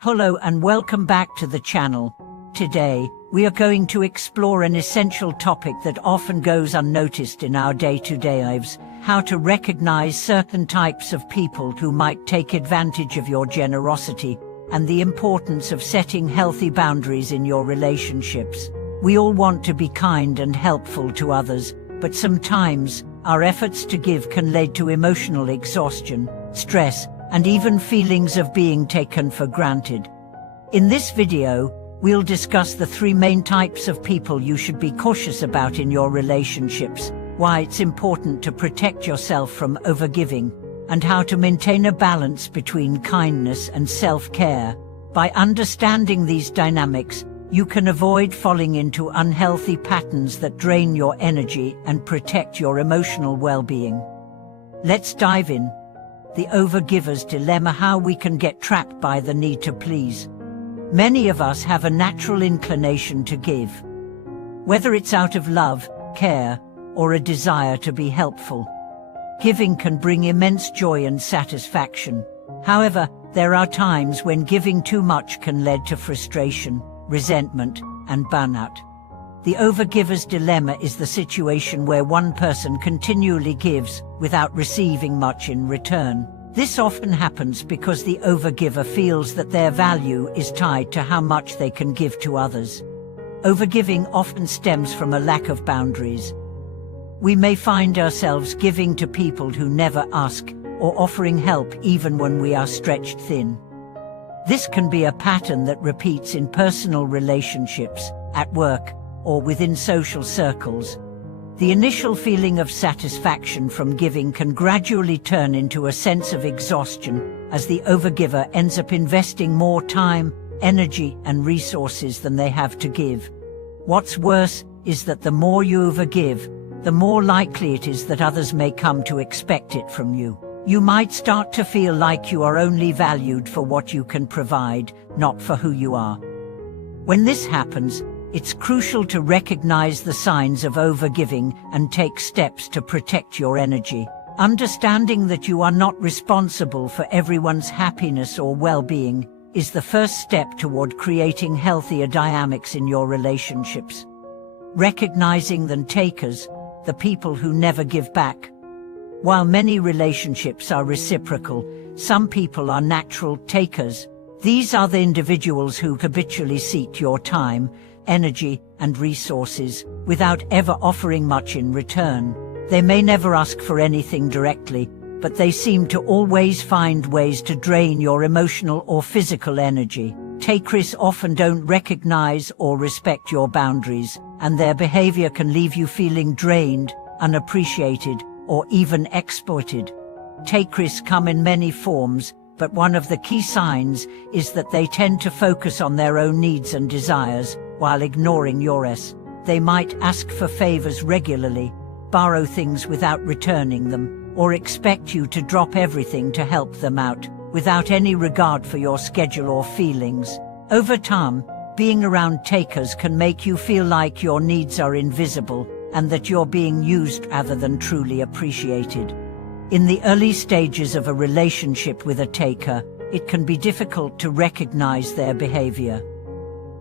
Hello and welcome back to the channel. Today, we are going to explore an essential topic that often goes unnoticed in our day-to-day lives: how to recognize certain types of people who might take advantage of your generosity, and the importance of setting healthy boundaries in your relationships. We all want to be kind and helpful to others, but sometimes, our efforts to give can lead to emotional exhaustion, stress, and even feelings of being taken for granted. In this video, we'll discuss the three main types of people you should be cautious about in your relationships, why it's important to protect yourself from overgiving, and how to maintain a balance between kindness and self-care. By understanding these dynamics, you can avoid falling into unhealthy patterns that drain your energy and protect your emotional well-being. Let's dive in. The overgiver's dilemma: how we can get trapped by the need to please. Many of us have a natural inclination to give. Whether it's out of love, care, or a desire to be helpful, giving can bring immense joy and satisfaction. However, there are times when giving too much can lead to frustration, resentment, and burnout. The overgiver's dilemma is the situation where one person continually gives without receiving much in return. This often happens because the overgiver feels that their value is tied to how much they can give to others. Overgiving often stems from a lack of boundaries. We may find ourselves giving to people who never ask, or offering help even when we are stretched thin. This can be a pattern that repeats in personal relationships, at work, or within social circles. The initial feeling of satisfaction from giving can gradually turn into a sense of exhaustion, as the overgiver ends up investing more time, energy, and resources than they have to give. What's worse is that the more you overgive, the more likely it is that others may come to expect it from you. You might start to feel like you are only valued for what you can provide, not for who you are. When this happens, it's crucial to recognize the signs of overgiving and take steps to protect your energy. Understanding that you are not responsible for everyone's happiness or well-being is the first step toward creating healthier dynamics in your relationships. Recognizing the takers, the people who never give back. While many relationships are reciprocal, some people are natural takers. These are the individuals who habitually seek your time, energy, and resources without ever offering much in return. They may never ask for anything directly, but they seem to always find ways to drain your emotional or physical energy. Takers often don't recognize or respect your boundaries, and their behavior can leave you feeling drained, unappreciated, or even exploited. Takers come in many forms, but one of the key signs is that they tend to focus on their own needs and desires, while ignoring yours. They might ask for favors regularly, borrow things without returning them, or expect you to drop everything to help them out, without any regard for your schedule or feelings. Over time, being around takers can make you feel like your needs are invisible, and that you're being used rather than truly appreciated. In the early stages of a relationship with a taker, it can be difficult to recognize their behavior.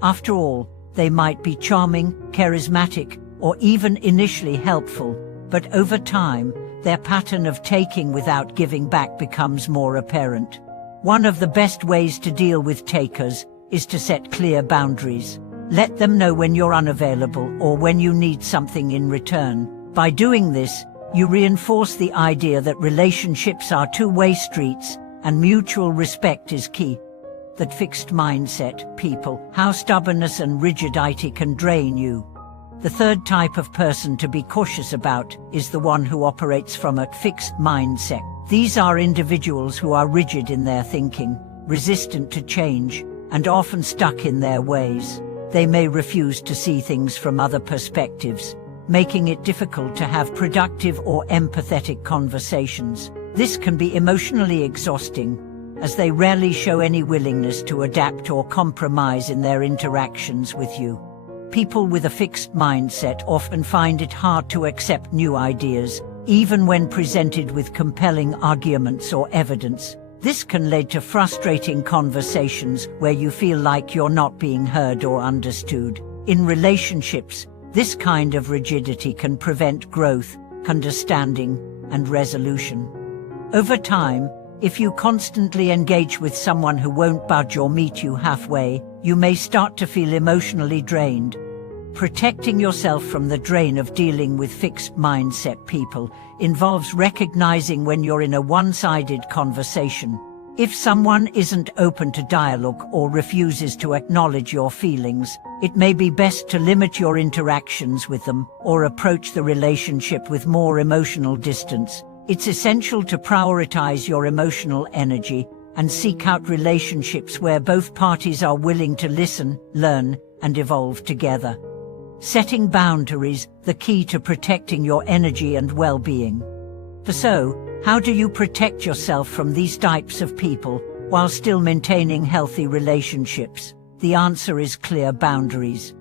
After all, they might be charming, charismatic, or even initially helpful, but over time, their pattern of taking without giving back becomes more apparent. One of the best ways to deal with takers is to set clear boundaries. Let them know when you're unavailable or when you need something in return. By doing this, you reinforce the idea that relationships are two-way streets, and mutual respect is key. That fixed mindset people, how stubbornness and rigidity can drain you. The third type of person to be cautious about is the one who operates from a fixed mindset. These are individuals who are rigid in their thinking, resistant to change, and often stuck in their ways. They may refuse to see things from other perspectives, making it difficult to have productive or empathetic conversations. This can be emotionally exhausting, as they rarely show any willingness to adapt or compromise in their interactions with you. People with a fixed mindset often find it hard to accept new ideas, even when presented with compelling arguments or evidence. This can lead to frustrating conversations where you feel like you're not being heard or understood. In relationships, this kind of rigidity can prevent growth, understanding, and resolution. Over time, if you constantly engage with someone who won't budge or meet you halfway, you may start to feel emotionally drained. Protecting yourself from the drain of dealing with fixed mindset people involves recognizing when you're in a one-sided conversation. If someone isn't open to dialogue or refuses to acknowledge your feelings, it may be best to limit your interactions with them or approach the relationship with more emotional distance. It's essential to prioritize your emotional energy and seek out relationships where both parties are willing to listen, learn, and evolve together. Setting boundaries, the key to protecting your energy and well-being. So, how do you protect yourself from these types of people while still maintaining healthy relationships? The answer is clear: boundaries.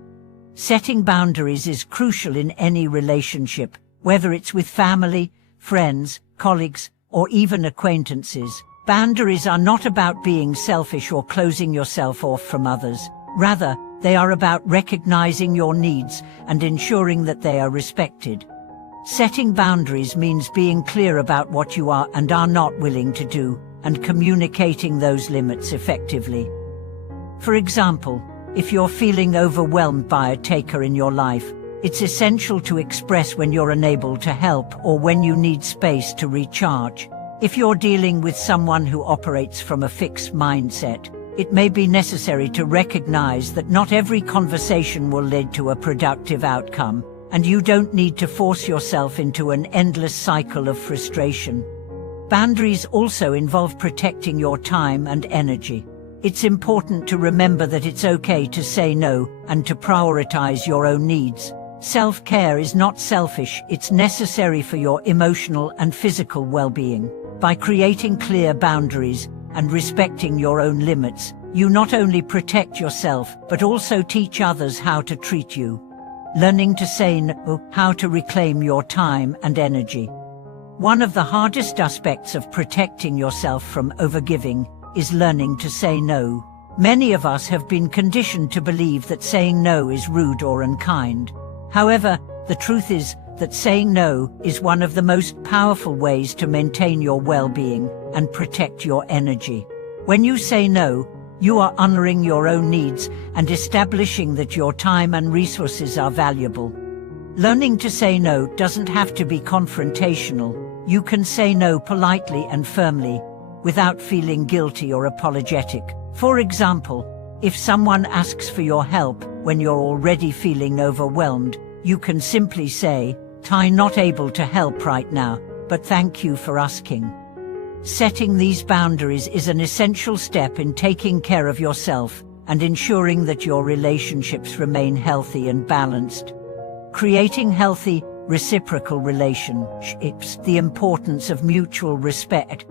Setting boundaries is crucial in any relationship, whether it's with family, friends, colleagues, or even acquaintances. Boundaries are not about being selfish or closing yourself off from others. Rather, they are about recognizing your needs and ensuring that they are respected. Setting boundaries means being clear about what you are and are not willing to do, and communicating those limits effectively. For example, if you're feeling overwhelmed by a taker in your life, it's essential to express when you're unable to help or when you need space to recharge. If you're dealing with someone who operates from a fixed mindset, it may be necessary to recognize that not every conversation will lead to a productive outcome, and you don't need to force yourself into an endless cycle of frustration. Boundaries also involve protecting your time and energy. It's important to remember that it's okay to say no and to prioritize your own needs. Self-care is not selfish, it's necessary for your emotional and physical well-being. By creating clear boundaries and respecting your own limits, you not only protect yourself, but also teach others how to treat you. Learning to say no, how to reclaim your time and energy. One of the hardest aspects of protecting yourself from overgiving is learning to say no. Many of us have been conditioned to believe that saying no is rude or unkind. However, the truth is that saying no is one of the most powerful ways to maintain your well-being and protect your energy. When you say no, you are honoring your own needs and establishing that your time and resources are valuable. Learning to say no doesn't have to be confrontational. You can say no politely and firmly, without feeling guilty or apologetic. For example, if someone asks for your help when you're already feeling overwhelmed, you can simply say, "I'm not able to help right now, but thank you for asking." Setting these boundaries is an essential step in taking care of yourself and ensuring that your relationships remain healthy and balanced. Creating healthy, reciprocal relationships, the importance of mutual respect.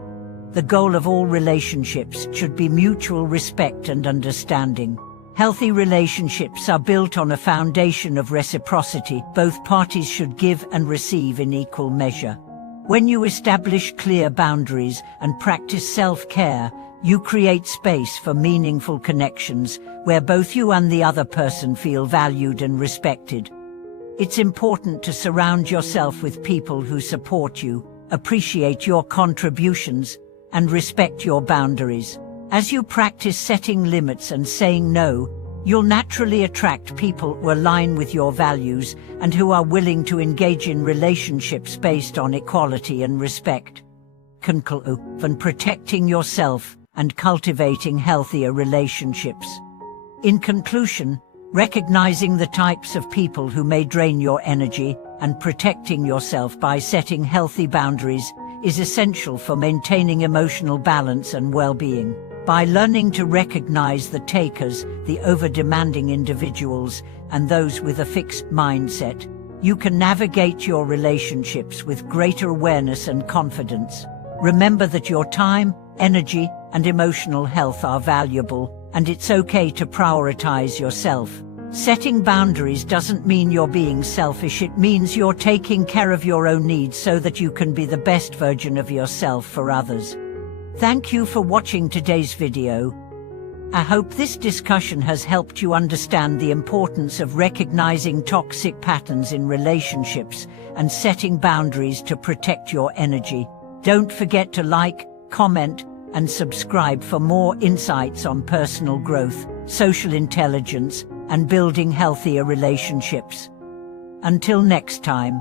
The goal of all relationships should be mutual respect and understanding. Healthy relationships are built on a foundation of reciprocity. Both parties should give and receive in equal measure. When you establish clear boundaries and practice self-care, you create space for meaningful connections where both you and the other person feel valued and respected. It's important to surround yourself with people who support you, appreciate your contributions, and respect your boundaries. As you practice setting limits and saying no, you'll naturally attract people who align with your values and who are willing to engage in relationships based on equality and respect. And protecting yourself and cultivating healthier relationships. In conclusion, recognizing the types of people who may drain your energy and protecting yourself by setting healthy boundaries is essential for maintaining emotional balance and well-being. By learning to recognize the takers, the over-demanding individuals, and those with a fixed mindset, you can navigate your relationships with greater awareness and confidence. Remember that your time, energy, and emotional health are valuable, and it's okay to prioritize yourself. Setting boundaries doesn't mean you're being selfish, it means you're taking care of your own needs so that you can be the best version of yourself for others. Thank you for watching today's video. I hope this discussion has helped you understand the importance of recognizing toxic patterns in relationships and setting boundaries to protect your energy. Don't forget to like, comment, and subscribe for more insights on personal growth, social intelligence, and building healthier relationships. Until next time.